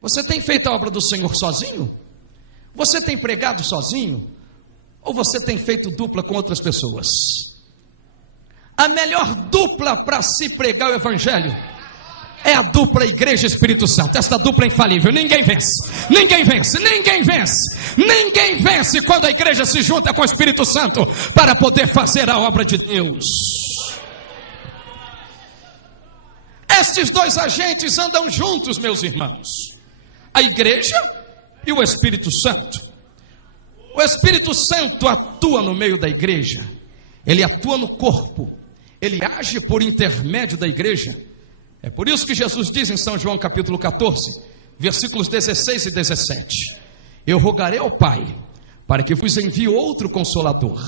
Você tem feito a obra do Senhor sozinho? Você tem pregado sozinho? Ou você tem feito dupla com outras pessoas? A melhor dupla para se pregar o Evangelho é a dupla Igreja Espírito Santo. Esta dupla é infalível. Ninguém vence. Ninguém vence. Ninguém vence. Ninguém vence quando a igreja se junta com o Espírito Santo para poder fazer a obra de Deus. Estes dois agentes andam juntos, meus irmãos: a igreja e o Espírito Santo. O Espírito Santo atua no meio da igreja. Ele atua no corpo. Ele age por intermédio da igreja. É por isso que Jesus diz em São João capítulo 14, versículos 16 e 17: eu rogarei ao Pai para que vos envie outro Consolador,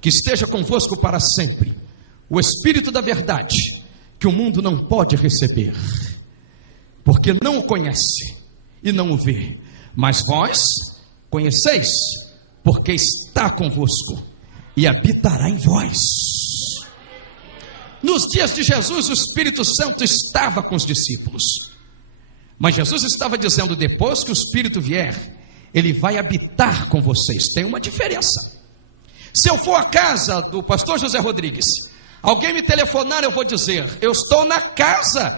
que esteja convosco para sempre, o Espírito da verdade, que o mundo não pode receber, porque não o conhece e não o vê, mas vós conheceis, porque está convosco e habitará em vós. Nos dias de Jesus, o Espírito Santo estava com os discípulos, mas Jesus estava dizendo: depois que o Espírito vier, ele vai habitar com vocês. Tem uma diferença. Se eu for à casa do pastor José Rodrigues, alguém me telefonar, eu vou dizer: eu estou na casa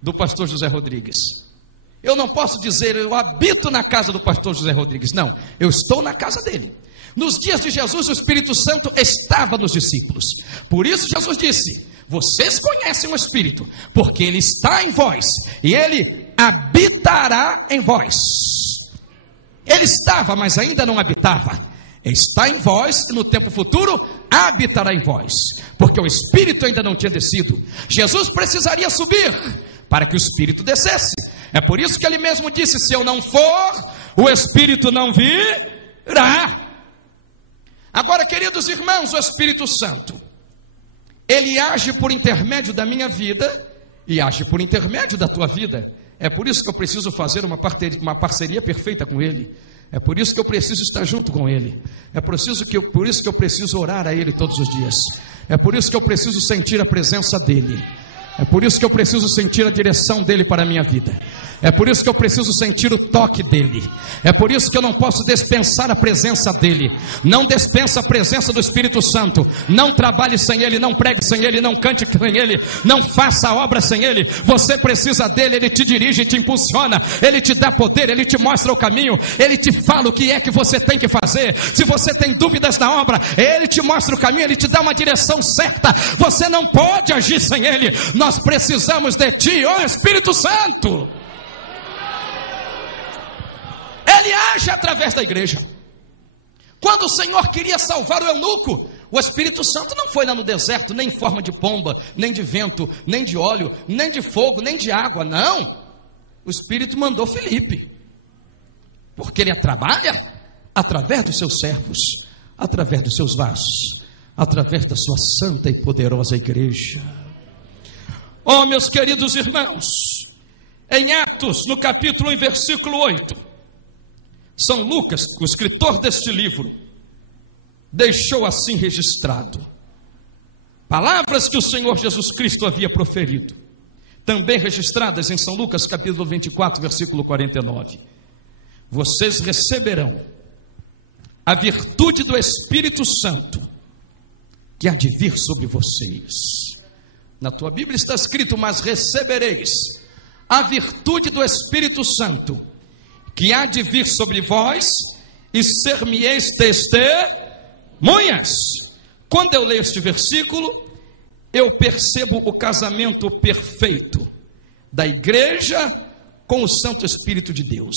do pastor José Rodrigues. Eu não posso dizer: eu habito na casa do pastor José Rodrigues. Não, eu estou na casa dele. Nos dias de Jesus, o Espírito Santo estava nos discípulos. Por isso Jesus disse: vocês conhecem o Espírito, porque ele está em vós e ele habitará em vós. Ele estava, mas ainda não habitava. Está em vós e no tempo futuro habitará em vós, porque o Espírito ainda não tinha descido. Jesus precisaria subir para que o Espírito descesse. É por isso que ele mesmo disse: se eu não for, o Espírito não virá. Agora, queridos irmãos, o Espírito Santo, ele age por intermédio da minha vida e age por intermédio da tua vida. É por isso que eu preciso fazer uma parceria perfeita com ele. É por isso que eu preciso estar junto com ele. É por isso que eu preciso orar a ele todos os dias. É por isso que eu preciso sentir a presença dele. É por isso que eu preciso sentir a direção dele para a minha vida. É por isso que eu preciso sentir o toque dele. É por isso que eu não posso dispensar a presença dele. Não dispensa a presença do Espírito Santo. Não trabalhe sem ele, não pregue sem ele, não cante sem ele, não faça a obra sem ele. Você precisa dele, ele te dirige, te impulsiona, ele te dá poder, ele te mostra o caminho, ele te fala o que é que você tem que fazer. Se você tem dúvidas na obra, ele te mostra o caminho, ele te dá uma direção certa. Você não pode agir sem ele. Nós precisamos de ti, ó Espírito Santo. Ele age através da igreja. Quando o Senhor queria salvar o eunuco, o Espírito Santo não foi lá no deserto, nem em forma de pomba, nem de vento, nem de óleo, nem de fogo, nem de água, não. O Espírito mandou Filipe, porque ele trabalha através dos seus servos, através dos seus vasos, através da sua santa e poderosa igreja. Oh, meus queridos irmãos, em Atos, no capítulo 1, versículo 8, São Lucas, o escritor deste livro, deixou assim registrado palavras que o Senhor Jesus Cristo havia proferido, também registradas em São Lucas capítulo 24, versículo 49. Vocês receberão a virtude do Espírito Santo que há de vir sobre vocês. Na tua Bíblia está escrito: mas recebereis a virtude do Espírito Santo que há de vir sobre vós, e ser-me-eis testemunhas. Quando eu leio este versículo, eu percebo o casamento perfeito da igreja com o Santo Espírito de Deus,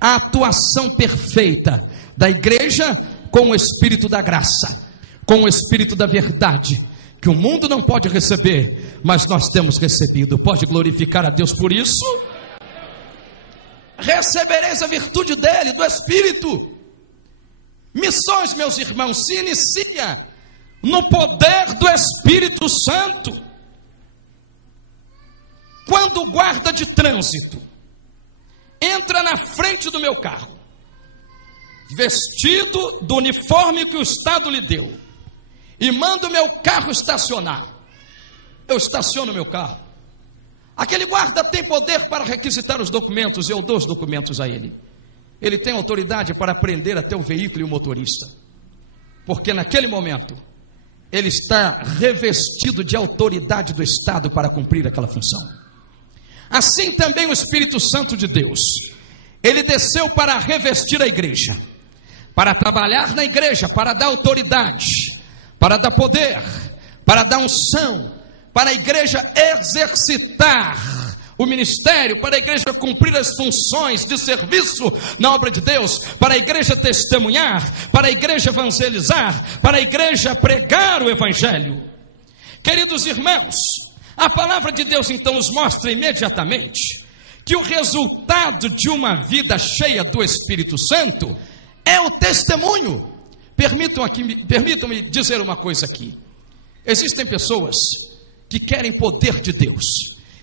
a atuação perfeita da igreja com o Espírito da graça, com o Espírito da verdade, que o mundo não pode receber, mas nós temos recebido. Pode glorificar a Deus por isso? Recebereis a virtude dele, do Espírito. Missões, meus irmãos, se inicia no poder do Espírito Santo. Quando o guarda de trânsito entra na frente do meu carro, vestido do uniforme que o Estado lhe deu, e manda o meu carro estacionar, eu estaciono o meu carro. Aquele guarda tem poder para requisitar os documentos, eu dou os documentos a ele. Ele tem autoridade para prender até o veículo e o motorista, porque naquele momento ele está revestido de autoridade do Estado para cumprir aquela função. Assim também o Espírito Santo de Deus, ele desceu para revestir a igreja, para trabalhar na igreja, para dar autoridade, para dar poder, para dar unção, para a igreja exercitar o ministério, para a igreja cumprir as funções de serviço na obra de Deus, para a igreja testemunhar, para a igreja evangelizar, para a igreja pregar o evangelho. Queridos irmãos, a palavra de Deus então nos mostra imediatamente que o resultado de uma vida cheia do Espírito Santo é o testemunho. Permitam-me dizer uma coisa aqui. Existem pessoas que querem poder de Deus,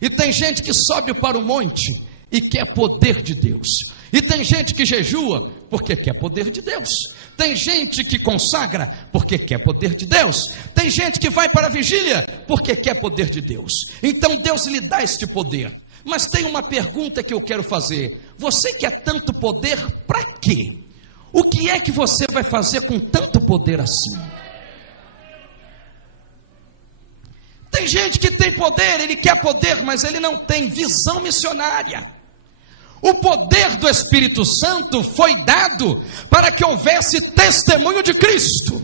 e tem gente que sobe para o monte e quer poder de Deus, e tem gente que jejua porque quer poder de Deus, tem gente que consagra porque quer poder de Deus, tem gente que vai para a vigília porque quer poder de Deus. Então Deus lhe dá este poder. Mas tem uma pergunta que eu quero fazer: você quer tanto poder para quê? O que é que você vai fazer com tanto poder assim? Tem gente que tem poder, ele quer poder, mas ele não tem visão missionária. O poder do Espírito Santo foi dado para que houvesse testemunho de Cristo.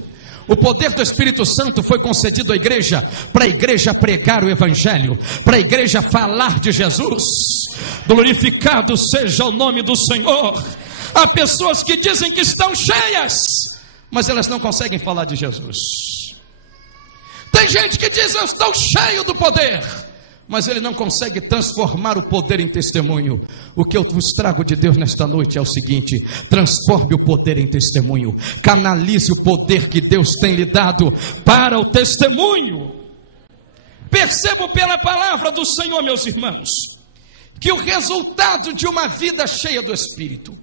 O poder do Espírito Santo foi concedido à igreja, para a igreja pregar o evangelho, para a igreja falar de Jesus. Glorificado seja o nome do Senhor. Há pessoas que dizem que estão cheias, mas elas não conseguem falar de Jesus. Tem gente que diz: eu estou cheio do poder, mas ele não consegue transformar o poder em testemunho. O que eu vos trago de Deus nesta noite é o seguinte: transforme o poder em testemunho, canalize o poder que Deus tem lhe dado para o testemunho. Percebo pela palavra do Senhor, meus irmãos, que o resultado de uma vida cheia do Espírito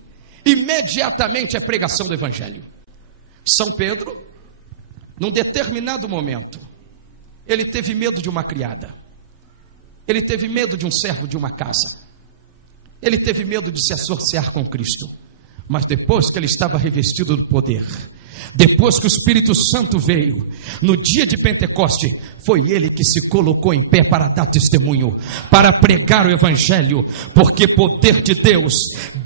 imediatamente é pregação do Evangelho. São Pedro, num determinado momento, ele teve medo de uma criada, ele teve medo de um servo de uma casa, ele teve medo de se associar com Cristo. Mas depois que ele estava revestido do poder, depois que o Espírito Santo veio, no dia de Pentecoste, foi ele que se colocou em pé para dar testemunho, para pregar o Evangelho, porque poder de Deus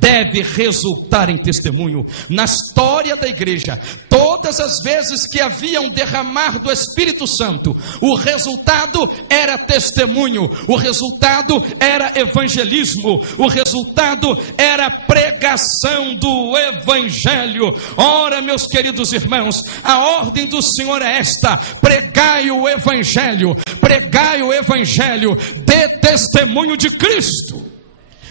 deve resultar em testemunho. Na história da igreja, todas as vezes que havia um derramar do Espírito Santo, o resultado era testemunho, o resultado era evangelismo, o resultado era pregação do Evangelho. Ora, meus queridos irmãos, a ordem do Senhor é esta: pregai o Evangelho, pregai o Evangelho, dê testemunho de Cristo.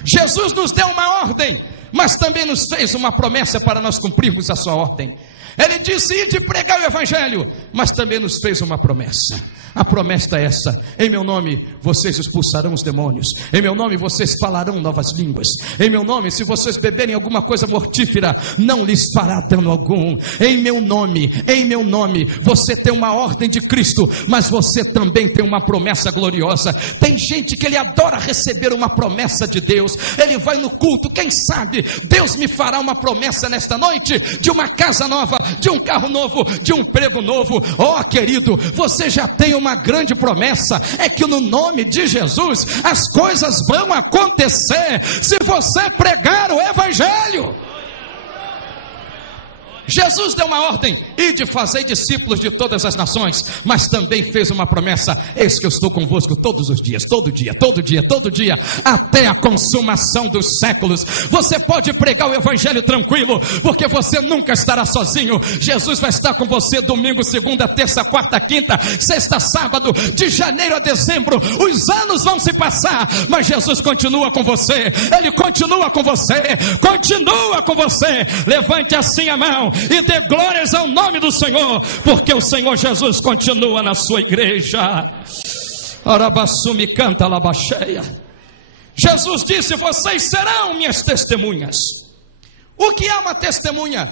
Jesus nos deu uma ordem, mas também nos fez uma promessa para nós cumprirmos a sua ordem. Ele disse: ide pregar o Evangelho, mas também nos fez uma promessa. A promessa é essa: em meu nome vocês expulsarão os demônios, em meu nome vocês falarão novas línguas, em meu nome, se vocês beberem alguma coisa mortífera, não lhes fará dano algum. Em meu nome, você tem uma ordem de Cristo, mas você também tem uma promessa gloriosa. Tem gente que ele adora receber uma promessa de Deus, ele vai no culto, quem sabe Deus me fará uma promessa nesta noite, de uma casa nova, de um carro novo, de um emprego novo. Oh querido, você já tem uma grande promessa, é que no nome de Jesus as coisas vão acontecer se você pregar o Evangelho. Jesus deu uma ordem: ide fazer discípulos de todas as nações, mas também fez uma promessa: eis que eu estou convosco todos os dias, todo dia, até a consumação dos séculos. Você pode pregar o Evangelho tranquilo, porque você nunca estará sozinho. Jesus vai estar com você domingo, segunda, terça, quarta, quinta, sexta, sábado, de janeiro a dezembro. Os anos vão se passar, mas Jesus continua com você. Ele continua com você, continua com você. Levante assim a mão e dê glórias ao nome do Senhor, porque o Senhor Jesus continua na sua igreja. Arabassumi canta labacheia. Jesus disse: vocês serão minhas testemunhas. O que é uma testemunha?